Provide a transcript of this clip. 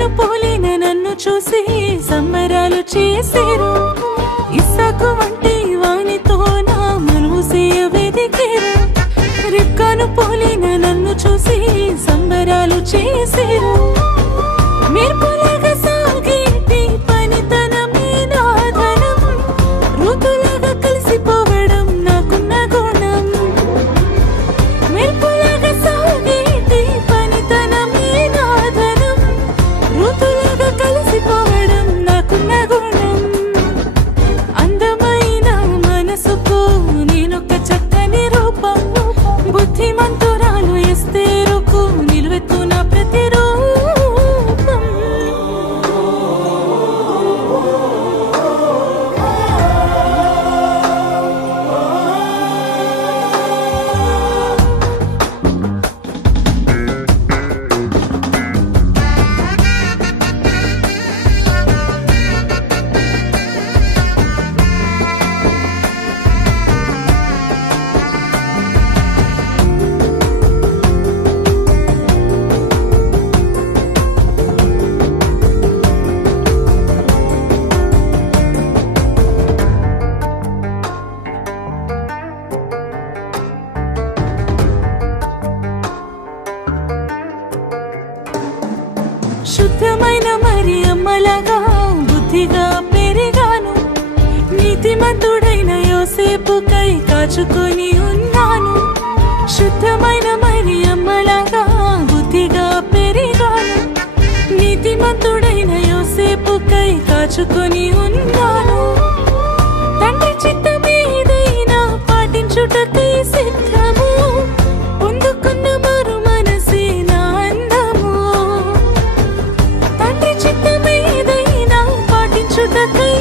రిబ్కాను పోలిన నన్ను చూసి సంబరాలు చేసేరు. ఇస్సాకు వంటి వానితో నా మనవుసేయ వెదికేరు. రిబ్కాను పోలిన నన్ను చూసి సంబరాలు చేసేరు. మెరుపులాగా సాగేటి పనితనమే నా ధనం. ఋతులాగా కలిసిపోవడం నాకున్న గుణం. మెరుపులాగా సాగేటి పనితనమే నా ధనం. ఋతులాగా కలిసిపోవడం నాకున్న గుణం. అందమైన మనసుకు నేనొక చక్కని రూపం. బుద్ధిమంతురాలు ఎస్తేరుకు నిలువెత్తున ప్రతిరూపం. శుద్ధమైన మరియమ్మలాగా బుద్ధిగా పెరిగాను. నీతిమంతుడైన యోసేపుకై కాచుకొని ఉన్నాను. శుద్ధమైన మరియమ్మలాగా బుద్ధిగా పెరిగాను. నీతిమంతుడైన యోసేపుకై కాచుకొని ఉన్నాను. తండ్రి చిత్తమేదైనా పాటించుటకై సిద్ధము. పొందుకున్న మరు మనసే నా అందము. తండ్రి చిత్తమేదైనా పాటించుటకై